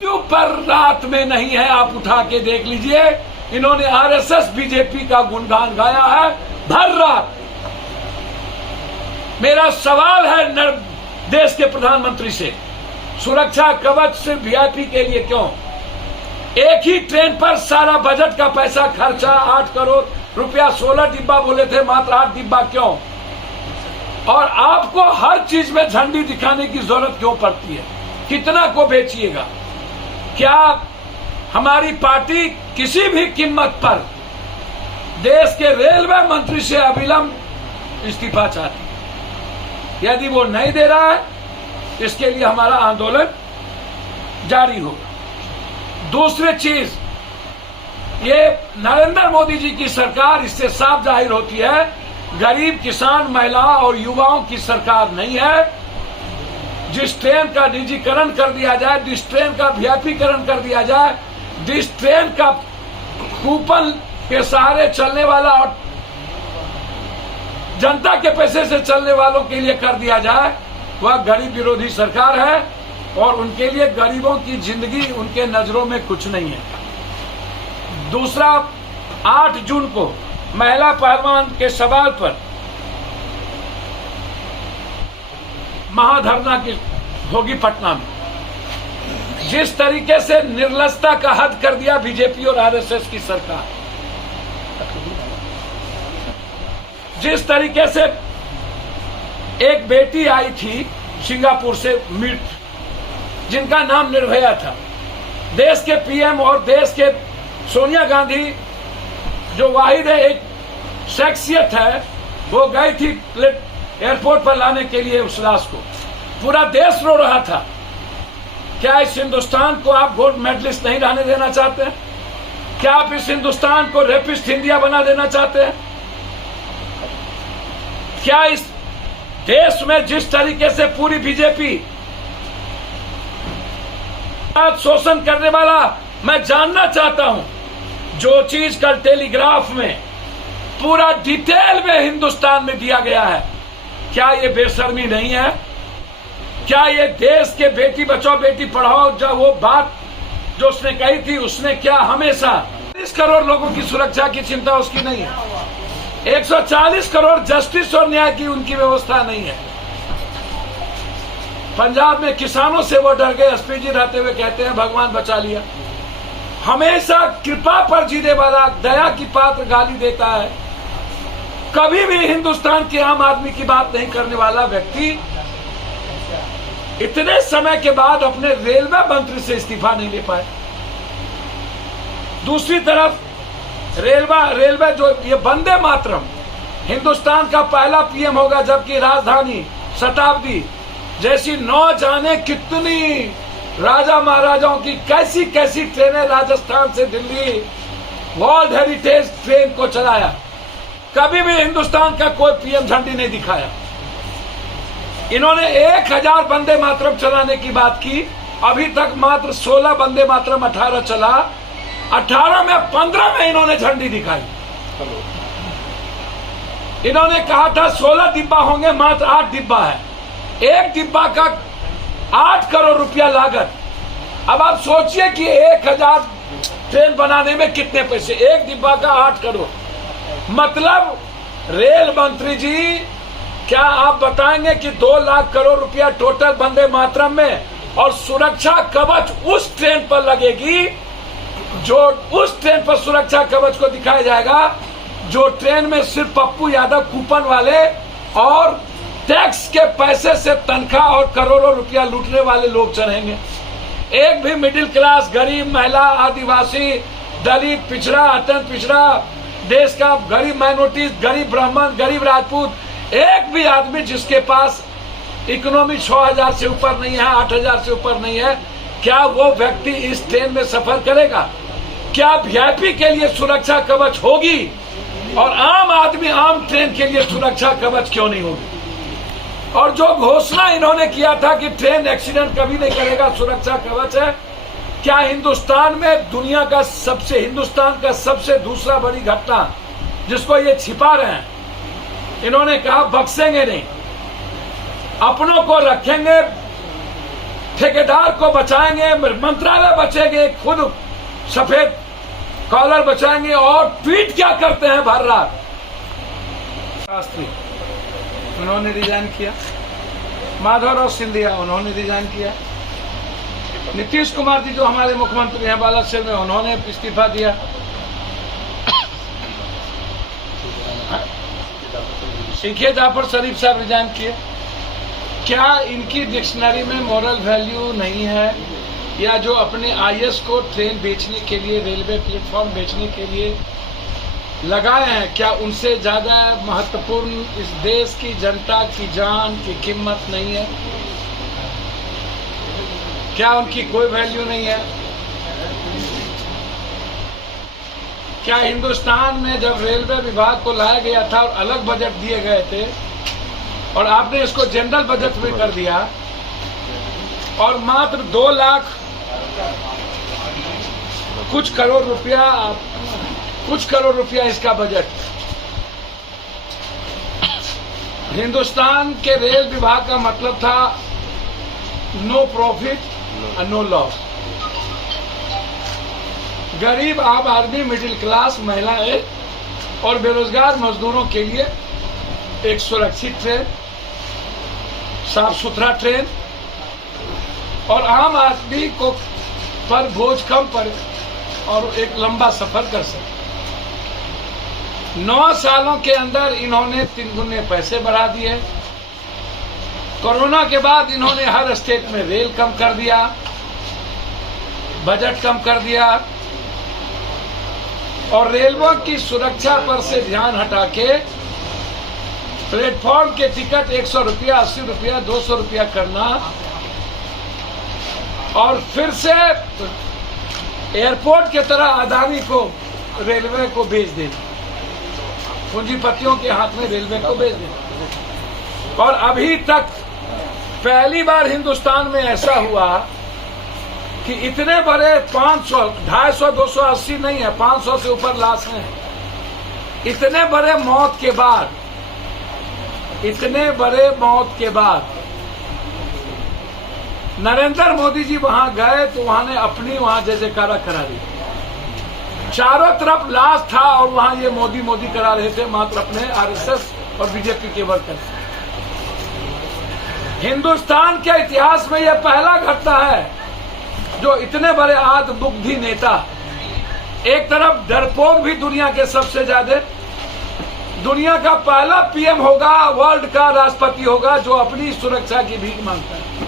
क्यों पर रात में नहीं है, आप उठा के देख लीजिए। इन्होंने आरएसएस बीजेपी का गुणगान गाया है भर रात। मेरा सवाल है देश के प्रधानमंत्री से, सुरक्षा कवच सिर्फ वीआईपी के लिए क्यों? एक ही ट्रेन पर सारा बजट का पैसा खर्चा 8 करोड़ रुपया, 16 डिब्बा बोले थे, मात्र 8 डिब्बा क्यों? और आपको हर चीज में झंडी दिखाने की जरूरत क्यों पड़ती है? कितना को बेचिएगा? क्या हमारी पार्टी किसी भी कीमत पर देश के रेलवे मंत्री से अविलंब इस्तीफा चाहती है? यदि वो नहीं दे रहा है, इसके लिए हमारा आंदोलन जारी होगा। दूसरी चीज, ये नरेंद्र मोदी जी की सरकार, इससे साफ जाहिर होती है गरीब किसान, महिला और युवाओं की सरकार नहीं है। जिस ट्रेन का निजीकरण कर दिया जाए, जिस ट्रेन का वीआईपीकरण कर दिया जाए, जिस ट्रेन का कूपन के सहारे चलने वाला और जनता के पैसे से चलने वालों के लिए कर दिया जाए, वह गरीब विरोधी सरकार है और उनके लिए गरीबों की जिंदगी उनके नजरों में कुछ नहीं है। दूसरा, 8 जून को महिला पहलवान के सवाल पर महाधरना की होगी पटना में। जिस तरीके से निर्लजता का हद कर दिया बीजेपी और आरएसएस की सरकार, जिस तरीके से एक बेटी आई थी सिंगापुर से मृत, जिनका नाम निर्भया था, देश के पीएम और देश के सोनिया गांधी जो वाहिद एक शख्सियत है, वो गई थी एयरपोर्ट पर लाने के लिए उस लाश को। पूरा देश रो रहा था। क्या इस हिंदुस्तान को आप गोल्ड मेडलिस्ट नहीं रहने देना चाहते हैं? क्या आप इस हिंदुस्तान को रेपिस्ट इंडिया बना देना चाहते हैं? क्या इस देश में जिस तरीके से पूरी बीजेपी शोषण करने वाला, मैं जानना चाहता हूं, जो चीज कल टेलीग्राफ में पूरा डिटेल में हिंदुस्तान में दिया गया है, क्या ये बेशर्मी नहीं है? क्या ये देश के बेटी बचाओ बेटी पढ़ाओ, जब वो बात जो उसने कही थी, उसने क्या हमेशा 40 करोड़ लोगों की सुरक्षा की चिंता उसकी नहीं है? 140 करोड़ जस्टिस और न्याय की उनकी व्यवस्था नहीं है। पंजाब में किसानों से वो डर गए, एसपी जी रहते हुए कहते हैं भगवान बचा लिया। हमेशा कृपा पर जीने वाला, दया की पात्र गाली देता है, कभी भी हिंदुस्तान के आम आदमी की बात नहीं करने वाला व्यक्ति इतने समय के बाद अपने रेलवे मंत्री से इस्तीफा नहीं ले पाए। दूसरी तरफ रेलवे जो ये वंदे मातरम, हिंदुस्तान का पहला पीएम होगा, जबकि राजधानी शताब्दी जैसी न जाने कितनी राजा महाराजाओं की कैसी कैसी ट्रेनें राजस्थान से दिल्ली वर्ल्ड हेरिटेज ट्रेन को चलाया, कभी भी हिंदुस्तान का कोई पीएम झंडी नहीं दिखाया। इन्होंने 1000 वंदे मातरम चलाने की बात की, अभी तक मात्र 16 वंदे मातरम 18 चला, 18 में 15 में इन्होंने झंडी दिखाई। इन्होंने कहा था 16 डिब्बा होंगे, मात्र 8 डिब्बा है। एक डिब्बा का 8 करोड़ रुपया लागत। अब आप सोचिए कि 1000 ट्रेन बनाने में कितने पैसे, एक डिब्बा का 8 करोड़। मतलब रेल मंत्री जी, क्या आप बताएंगे कि 2 लाख करोड़ रुपया टोटल वंदे मातरम में, और सुरक्षा कवच उस ट्रेन पर लगेगी, जो उस ट्रेन पर सुरक्षा कवच को दिखाया जाएगा जो ट्रेन में सिर्फ पप्पू यादव कूपन वाले और टैक्स के पैसे से तनख्वाह और करोड़ों रुपया लूटने वाले लोग चढ़ेंगे। एक भी मिडिल क्लास, गरीब महिला, आदिवासी, दलित, पिछड़ा, अत्यंत पिछड़ा, देश का गरीब माइनॉरिटी, गरीब ब्राह्मण, गरीब राजपूत, एक भी आदमी जिसके पास इकोनॉमी 6000 से ऊपर नहीं है, 8000 से ऊपर नहीं है, क्या वो व्यक्ति इस ट्रेन में सफर करेगा? क्या वीआईपी के लिए सुरक्षा कवच होगी और आम आदमी, आम ट्रेन के लिए सुरक्षा कवच क्यों नहीं होगी? और जो घोषणा इन्होंने किया था कि ट्रेन एक्सीडेंट कभी नहीं करेगा, सुरक्षा कवच है, क्या हिंदुस्तान में दुनिया का हिंदुस्तान का सबसे दूसरा बड़ी घटना जिसको ये छिपा रहे हैं, इन्होंने कहा बख्शेंगे नहीं, अपनों को रखेंगे ठेकेदार को बचाएंगे, मंत्रालय बचेंगे, खुद सफेद कॉलर बचाएंगे। और ट्वीट क्या करते हैं भर रात? शास्त्री उन्होंने रिजाइन किया, माधवराव सिंधिया उन्होंने रिजाइन किया, नीतीश कुमार जी जो हमारे मुख्यमंत्री हैं बालासिर में, उन्होंने इस्तीफा दिया। सीखे जाफर शरीफ साहब रिजाइन किए। क्या इनकी डिक्शनरी में मॉरल वैल्यू नहीं है? या जो अपने आईएएस को ट्रेन बेचने के लिए, रेलवे प्लेटफॉर्म बेचने के लिए लगाए हैं, क्या उनसे ज्यादा महत्वपूर्ण इस देश की जनता की जान की कीमत नहीं है? क्या उनकी कोई वैल्यू नहीं है? क्या हिंदुस्तान में जब रेलवे विभाग को लाया गया था और अलग बजट दिए गए थे और आपने इसको जनरल बजट में कर दिया और मात्र 2 लाख कुछ करोड़ रुपया इसका बजट, हिंदुस्तान के रेल विभाग का मतलब था नो प्रॉफिट नो लॉस। गरीब आम आदमी, मिडिल क्लास महिलाएं और बेरोजगार मजदूरों के लिए एक सुरक्षित ट्रेन, साफ सुथरा ट्रेन और आम आदमी को पर बोझ कम पड़े और एक लंबा सफर कर सके। 9 सालों के अंदर इन्होंने 3 गुने पैसे बढ़ा दिए। कोरोना के बाद इन्होंने हर स्टेट में रेल कम कर दिया, बजट कम कर दिया और रेलवे की सुरक्षा पर से ध्यान हटा के प्लेटफॉर्म के टिकट 100 रुपया, 80 रुपया, 200 रुपया करना और फिर से एयरपोर्ट के तरह अदानी को रेलवे को भेज देना, पूंजीपतियों के हाथ में रेलवे को भेज देना। और अभी तक पहली बार हिंदुस्तान में ऐसा हुआ कि इतने बड़े 500, 250, 280 नहीं है, 500 से ऊपर लाश हैं। इतने बड़े मौत के बाद नरेंद्र मोदी जी वहां गए तो वहां जय जयकारा करा दी। चारों तरफ लाश था और वहां ये मोदी मोदी करा रहे थे, मात्र अपने आरएसएस और बीजेपी के वर्कर। हिंदुस्तान के इतिहास में यह पहला घटना है जो इतने बड़े आत्मबुद्धि नेता, एक तरफ डरपोक भी दुनिया के सबसे ज्यादा, दुनिया का पहला पीएम होगा, वर्ल्ड का राष्ट्रपति होगा जो अपनी सुरक्षा की भीख मांगता है।